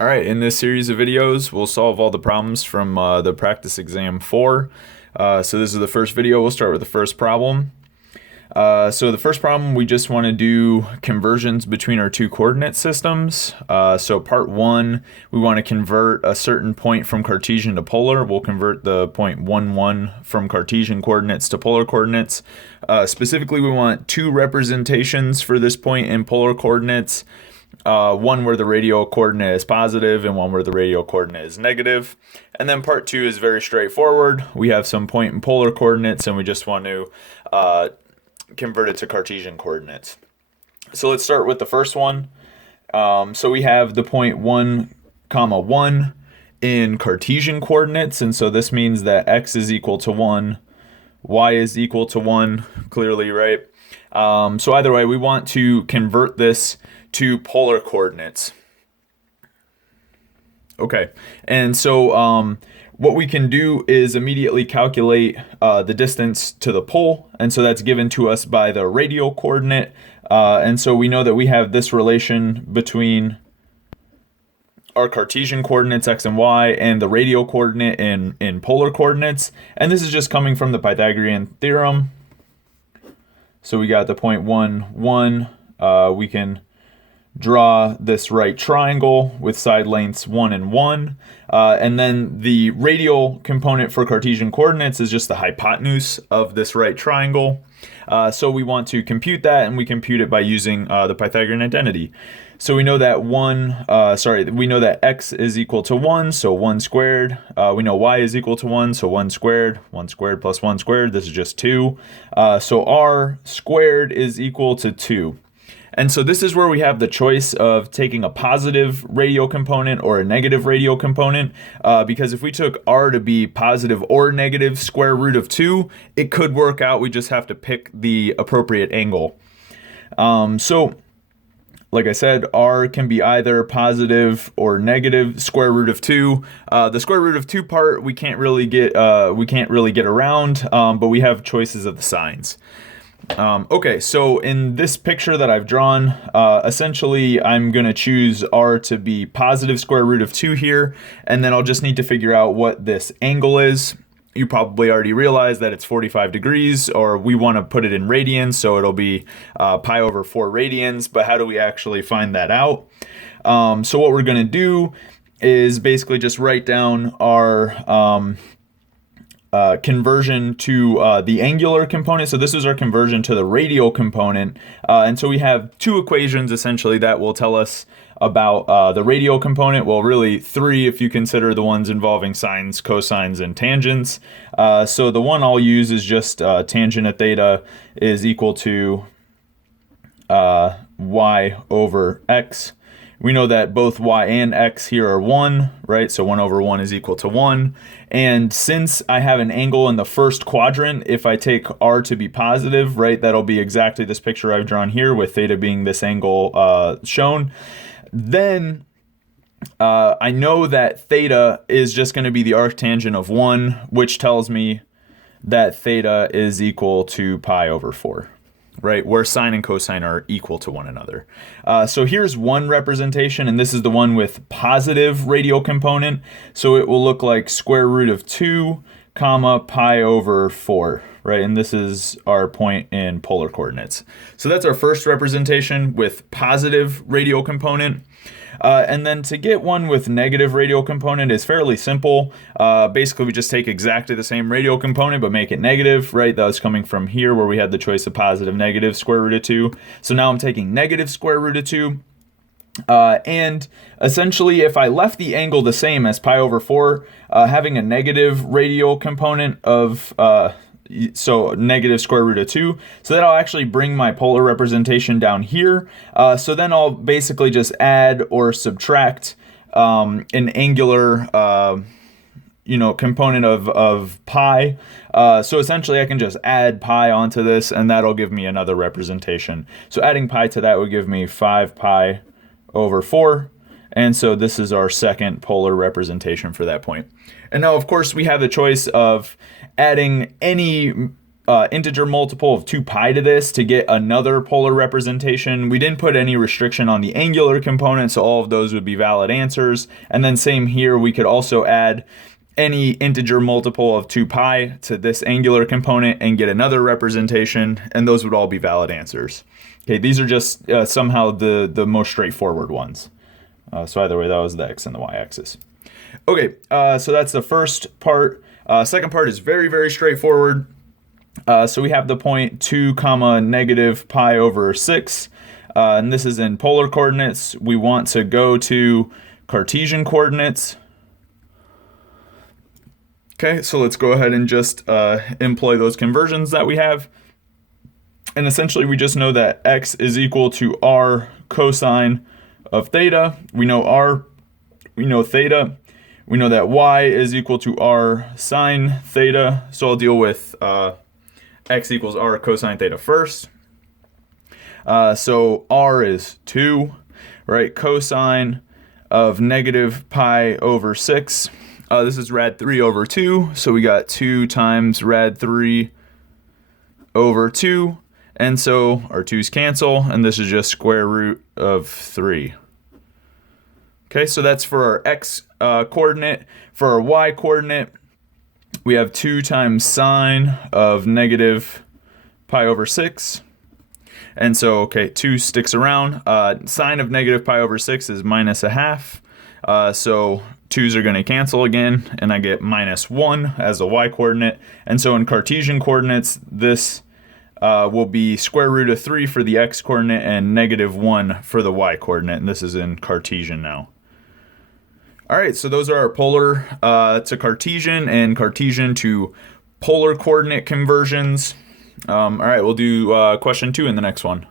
All right, in this series of videos, we'll solve all the problems from the practice exam 4. So this is the first video. We'll start with the first problem. So the first problem, we just want to do conversions between our two coordinate systems. So part 1, we want to convert a certain point from Cartesian to polar. We'll convert the point 1, 1 from Cartesian coordinates to polar coordinates. Specifically, we want two representations for this point in polar coordinates. One where the radial coordinate is positive and one where the radial coordinate is negative. And then part 2 is very straightforward. We have some point in polar coordinates and we just want to convert it to Cartesian coordinates. So let's start with the first one. So we have the point 1, 1 in Cartesian coordinates, and so this means that x is equal to 1, y is equal to 1, clearly, right? So either way, we want to convert this to polar coordinates. Okay, and so what we can do is immediately calculate the distance to the pole, and so that's given to us by the radial coordinate, and so we know that we have this relation between our Cartesian coordinates x and y and the radial coordinate in polar coordinates, and this is just coming from the Pythagorean theorem. So we got the point 1, 1, we can draw this right triangle with side lengths 1 and 1, and then the radial component for Cartesian coordinates is just the hypotenuse of this right triangle. So we want to compute that, and we compute it by using the Pythagorean identity. So we know that we know that x is equal to 1, so 1 squared. We know y is equal to 1, so 1 squared plus 1 squared, this is just 2. So r squared is equal to 2. And so this is where we have the choice of taking a positive radial component or a negative radial component, because if we took r to be positive or negative square root of 2, it could work out. We just have to pick the appropriate angle. So like I said, r can be either positive or negative square root of 2. The square root of 2 part we can't really get around, but we have choices of the signs. Okay, so in this picture that I've drawn, essentially I'm going to choose r to be positive square root of 2 here, and then I'll just need to figure out what this angle is. You probably already realized that it's 45 degrees, or we want to put it in radians, so it'll be pi over 4 radians, but how do we actually find that out? So what we're going to do is basically just write down our conversion to the angular component. So this is our conversion to the radial component. And so we have two equations essentially that will tell us about the radial component. Well, really 3 if you consider the ones involving sines, cosines, and tangents. So the one I'll use is just tangent of theta is equal to y over x. We know that both y and x here are 1, right? So 1 over 1 is equal to 1. And since I have an angle in the first quadrant, if I take r to be positive, right, that'll be exactly this picture I've drawn here with theta being this angle shown. Then I know that theta is just going to be the arctangent of 1, which tells me that theta is equal to pi over 4. Right, where sine and cosine are equal to one another. So here's one representation, and this is the one with positive radial component. So it will look like square root of 2, comma, pi over 4, right? And this is our point in polar coordinates. So that's our first representation with positive radial component. And then to get one with negative radial component is fairly simple. Basically, we just take exactly the same radial component, but make it negative, right? That was coming from here where we had the choice of positive, negative square root of 2. So now I'm taking negative square root of 2. And essentially, if I left the angle the same as pi over 4, having a negative radial component of so negative square root of 2. So that'll actually bring my polar representation down here. So then I'll basically just add or subtract an angular component of pi. So essentially I can just add pi onto this, and that'll give me another representation. So adding pi to that would give me 5 pi over 4. And so this is our second polar representation for that point. And now, of course, we have the choice of adding any integer multiple of 2 pi to this to get another polar representation. We didn't put any restriction on the angular component, so all of those would be valid answers. And then same here, we could also add any integer multiple of 2 pi to this angular component and get another representation, and those would all be valid answers. Okay, these are just somehow the most straightforward ones. So either way, that was the x and the y-axis. Okay, so that's the first part. Second part is very, very straightforward. So we have the point 2 comma negative pi over 6. And this is in polar coordinates. We want to go to Cartesian coordinates. Okay, so let's go ahead and just employ those conversions that we have. And essentially we just know that x is equal to r cosine of theta. We know r, we know theta. We know that y is equal to r sine theta. So I'll deal with x equals r cosine theta first. So r is 2, right? Cosine of negative pi over 6. This is rad 3 over 2. So we got 2 times rad 3 over 2. And so our 2's cancel, and this is just square root of 3. Okay, so that's for our x coordinate. For our y coordinate, we have 2 times sine of negative pi over 6. And so, okay, 2 sticks around. Sine of negative pi over 6 is minus a half. So 2's are going to cancel again, and I get minus 1 as the y coordinate. And so in Cartesian coordinates, this will be square root of 3 for the x coordinate and negative 1 for the y coordinate. And this is in Cartesian now. All right, so those are our polar to Cartesian and Cartesian to polar coordinate conversions. All right, we'll do question 2 in the next one.